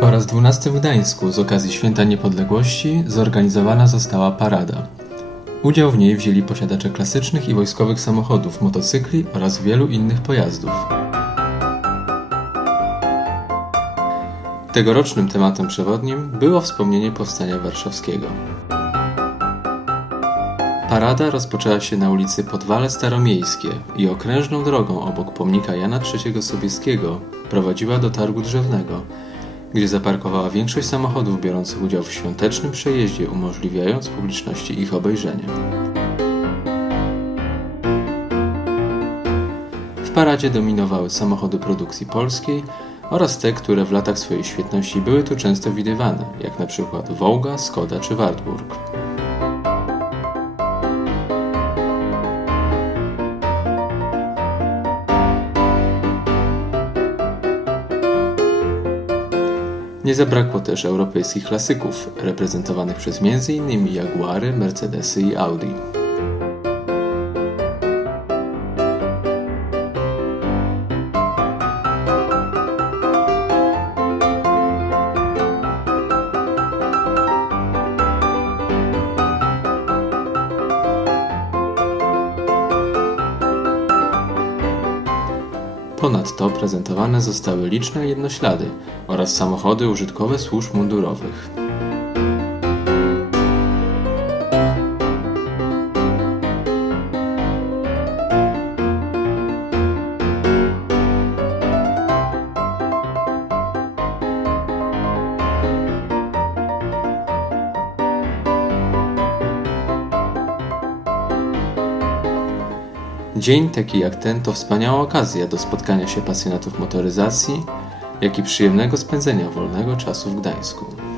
Po raz dwunasty w Gdańsku z okazji Święta Niepodległości zorganizowana została parada. Udział w niej wzięli posiadacze klasycznych i wojskowych samochodów, motocykli oraz wielu innych pojazdów. Tegorocznym tematem przewodnim było wspomnienie Powstania Warszawskiego. Parada rozpoczęła się na ulicy Podwale Staromiejskie i okrężną drogą obok pomnika Jana III Sobieskiego prowadziła do targu drzewnego, gdzie zaparkowała większość samochodów biorących udział w świątecznym przejeździe, umożliwiając publiczności ich obejrzenie. W paradzie dominowały samochody produkcji polskiej oraz te, które w latach swojej świetności były tu często widywane, jak na przykład Wołga, Skoda czy Wartburg. Nie zabrakło też europejskich klasyków, reprezentowanych przez m.in. Jaguary, Mercedesy i Audi. Ponadto prezentowane zostały liczne jednoślady oraz samochody użytkowe służb mundurowych. Dzień taki jak ten to wspaniała okazja do spotkania się pasjonatów motoryzacji, jak i przyjemnego spędzenia wolnego czasu w Gdańsku.